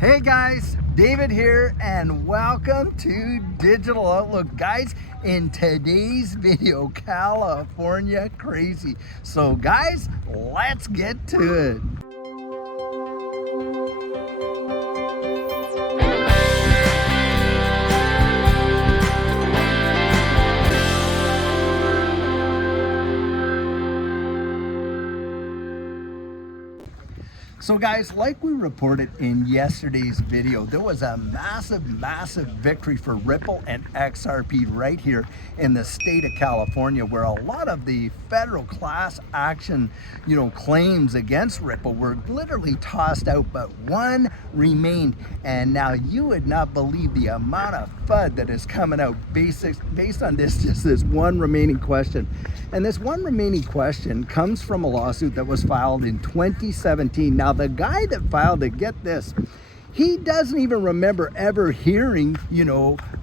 Hey guys, David here and welcome to Digital Outlook. Guys, in today's video, California crazy. So guys, let's get to it. So guys, like we reported in yesterday's video, there was a massive victory for Ripple and XRP right here in the state of California, where a lot of the federal class action, claims against Ripple were literally tossed out, but one remained. And now you would not believe the amount of FUD that is coming out based on this one remaining question. And this one remaining question comes from a lawsuit that was filed in 2017. Now, the guy that filed it, get this, he doesn't even remember ever hearing,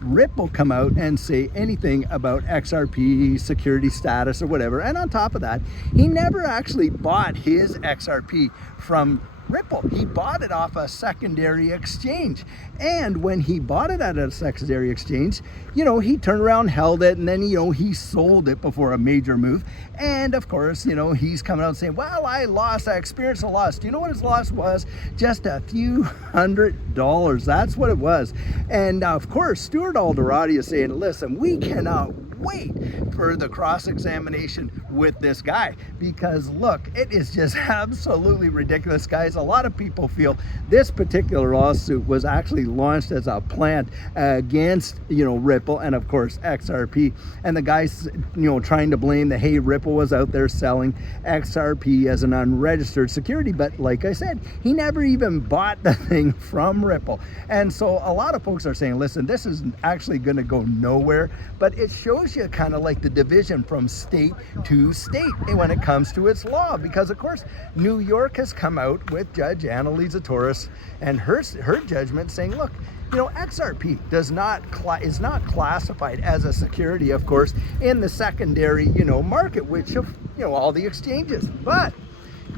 Ripple come out and say anything about XRP security status or whatever. And on top of that, he never actually bought his XRP from Ripple. He bought it off a secondary exchange. And when he bought it at a secondary exchange, he turned around, held it, and then, he sold it before a major move. And of course, he's coming out saying, well, I experienced a loss. Do you know what his loss was? Just a few $100. That's what it was. And of course, Stuart Alderati is saying, listen, we cannot wait for the cross-examination with this guy, because look, it is just absolutely ridiculous, guys. A lot of people feel this particular lawsuit was actually launched as a plant against Ripple and of course XRP, and the guys trying to blame that, hey, Ripple was out there selling XRP as an unregistered security, but like I said, he never even bought the thing from Ripple. And so a lot of folks are saying, listen, this is actually going to go nowhere, but it shows you kind of like the division from state to state when it comes to its law, because of course New York has come out with Judge Annalisa Torres and her judgment saying, look, XRP is not classified as a security, of course, in the secondary market, which of all the exchanges. But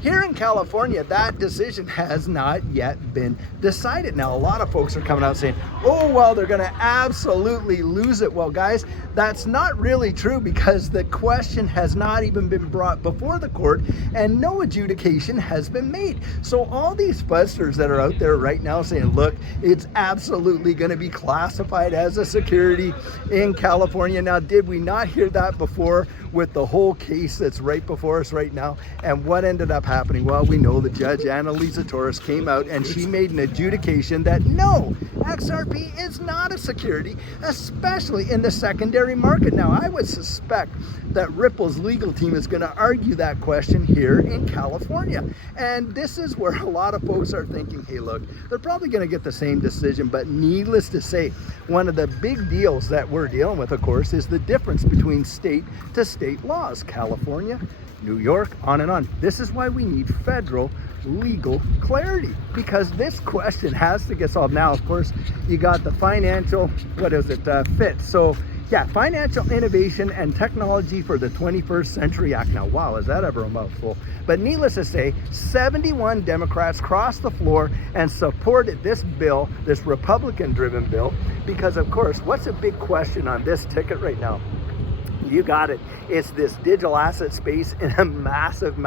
here in California, that decision has not yet been decided. Now, a lot of folks are coming out saying, oh, well, they're going to absolutely lose it. Well, guys, that's not really true, because the question has not even been brought before the court and no adjudication has been made. So all these fuzzers that are out there right now saying, look, it's absolutely going to be classified as a security in California. Now, did we not hear that before with the whole case that's right before us right now? And what ended up happening? Well, we know the Judge Annalisa Torres came out and she made an adjudication that no, XRP is not a security, especially in the secondary market. Now, I would suspect that Ripple's legal team is going to argue that question here in California. And this is where a lot of folks are thinking, hey, look, they're probably going to get the same decision. But needless to say, one of the big deals that we're dealing with, of course, is the difference between state to state laws. California, New York, on and on. This is why we need federal legal clarity, because this question has to get solved. Now, of course, you got the financial, FIT. So yeah, Financial Innovation and Technology for the 21st Century Act. Now, wow, is that ever a mouthful? But needless to say, 71 Democrats crossed the floor and supported this bill, this Republican-driven bill, because, of course, what's a big question on this ticket right now? You got it. It's this digital asset space in a massive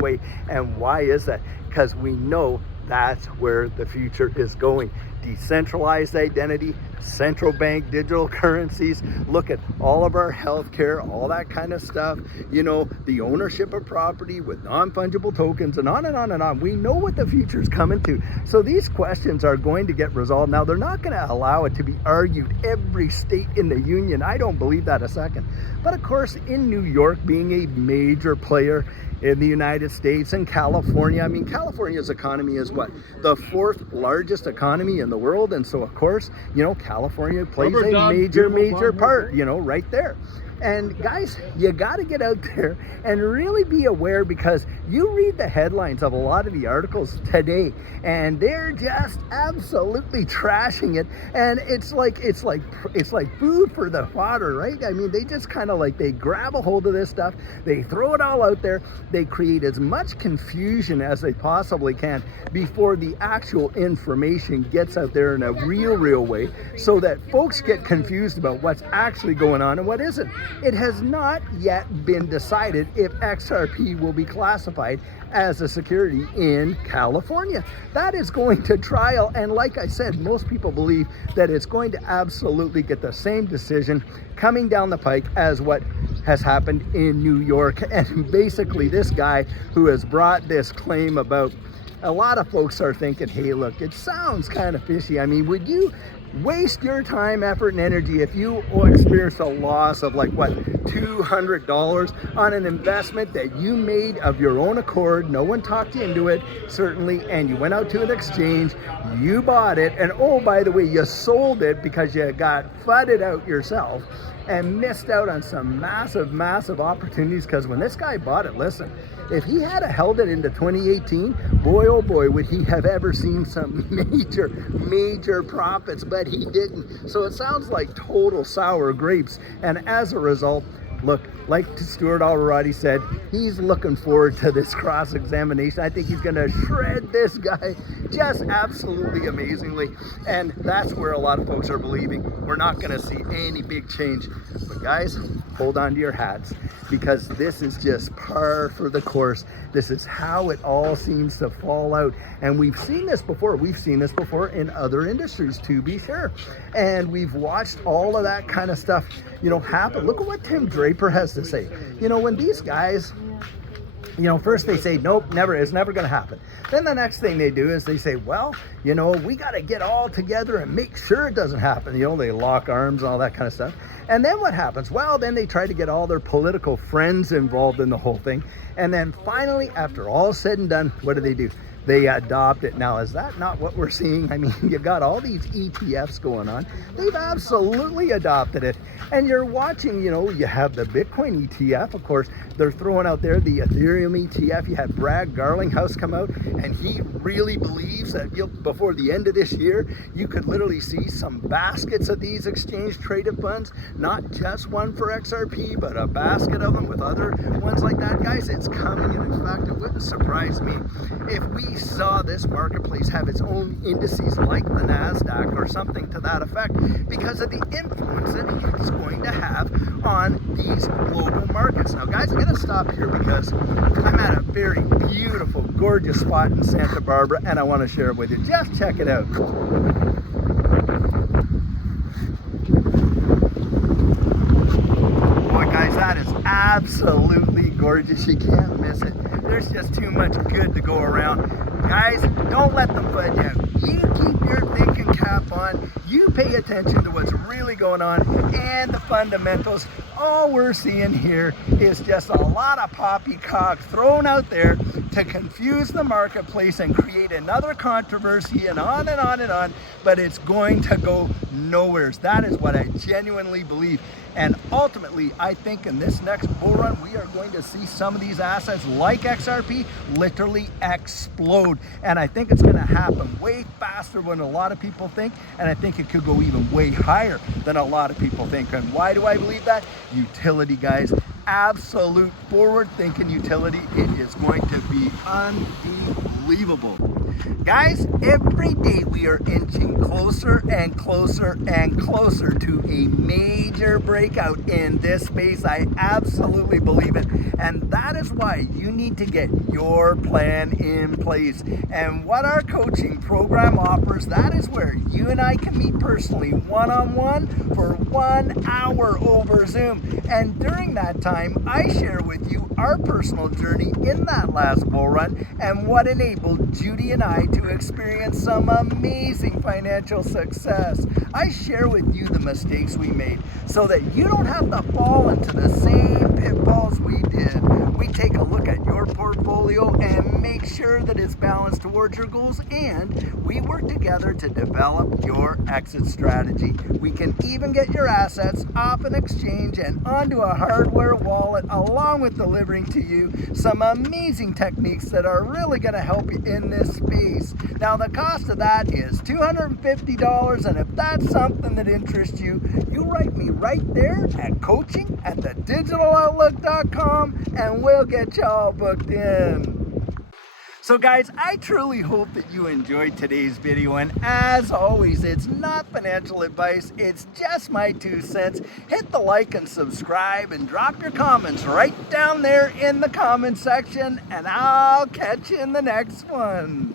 way. And why is that? Because we know that's where the future is going. Decentralized identity, central bank digital currencies. Look at all of our healthcare, all that kind of stuff. The ownership of property with non-fungible tokens, and on and on and on. We know what the future is coming to. So these questions are going to get resolved. Now, they're not going to allow it to be argued every state in the union. I don't believe that a second. But of course, in New York, being a major player in the United States, and California, I mean, California's economy is what? The 4th largest economy in the world. And so, of course, California plays a major part, right there. And guys, you got to get out there and really be aware, because you read the headlines of a lot of the articles today and they're just absolutely trashing it. And it's like food for the fodder, right? I mean, they just kind of like, they grab a hold of this stuff, they throw it all out there, they create as much confusion as they possibly can before the actual information gets out there in a real way, so that folks get confused about what's actually going on and what isn't. It has not yet been decided if XRP will be classified as a security in California. That is going to trial, and like I said, most people believe that it's going to absolutely get the same decision coming down the pike as what has happened in New York. And basically this guy who has brought this claim about, a lot of folks are thinking, hey look, it sounds kind of fishy. I mean, would you waste your time, effort, and energy if you experience a loss of like what, $200 on an investment that you made of your own accord? No one talked you into it, certainly, and you went out to an exchange, you bought it, and oh, by the way, you sold it because you got fudded out yourself and missed out on some massive opportunities. Because when this guy bought it, listen, if he had held it into 2018, boy oh boy, would he have ever seen some major profits, but he didn't. So it sounds like total sour grapes. And as a result, look, like Stuart already said, he's looking forward to this cross-examination. I think he's going to shred this guy just absolutely amazingly. And that's where a lot of folks are believing we're not going to see any big change. But guys, hold on to your hats, because this is just par for the course. This is how it all seems to fall out. And we've seen this before. We've seen this before in other industries, to be sure. And we've watched all of that kind of stuff, you know, happen. Look at what Tim Draper has to say. You know, when these guys, you know, first they say, nope, it's never going to happen. Then the next thing they do is they say, well, you know, we got to get all together and make sure it doesn't happen. You know, they lock arms and all that kind of stuff. And then what happens? Well, then they try to get all their political friends involved in the whole thing. And then finally, after all said and done, what do? They adopt it. Now, is that not what we're seeing? I mean, you've got all these ETFs going on. They've absolutely adopted it. And you're watching, you know, you have the Bitcoin ETF, of course, they're throwing out there the Ethereum ETF. You had Brad Garlinghouse come out, and he really believes that before the end of this year, you could literally see some baskets of these exchange traded funds, not just one for XRP, but a basket of them with other ones like that. Guys, it's coming, and in fact, it wouldn't surprise me if we saw this marketplace have its own indices like the NASDAQ or something to that effect, because of the influence that it's going to have on these global markets. Now guys, I'm going to stop here because I'm at a very beautiful, gorgeous spot in Santa Barbara, and I want to share it with you. Just check it out. Boy guys, that is absolutely gorgeous. You can't miss it. There's just too much good to go around. Guys, don't let them fudge you out. You keep your thinking cap on. You pay attention to what's really going on and the fundamentals. All we're seeing here is just a lot of poppycock thrown out there to confuse the marketplace and create another controversy, and on and on and on, but it's going to go nowhere. That is what I genuinely believe. And ultimately, I think in this next bull run, we are going to see some of these assets like XRP literally explode. And I think it's going to happen way faster than a lot of people think. And I think it could go even way higher than a lot of people think. And why do I believe that? Utility, guys. Absolute forward-thinking utility. It is going to be unbelievable. Guys, every day we are inching closer and closer and closer to a major breakout in this space. I absolutely believe it. And that is why you need to get your plan in place. And what our coaching program offers, that is where you and I can meet personally one-on-one for 1 hour over Zoom. And during that time, I share with you our personal journey in that last bull run and what enabled Judy and I to experience some amazing financial success. I share with you the mistakes we made so that you don't have to fall into the same pitfalls we did. We take a look at your portfolio and make sure that it's balanced towards your goals, and we work together to develop your exit strategy. We can even get your assets off an exchange and onto a hardware wallet, along with delivering to you some amazing techniques that are really going to help you in this space. Now, the cost of that is $250, and if that's something that interests you, you write me right there at coaching@thedigitaloutlook.com, and we'll get you all booked in. So guys, I truly hope that you enjoyed today's video, and as always, it's not financial advice, it's just my 2 cents. Hit the like and subscribe and drop your comments right down there in the comment section, and I'll catch you in the next one.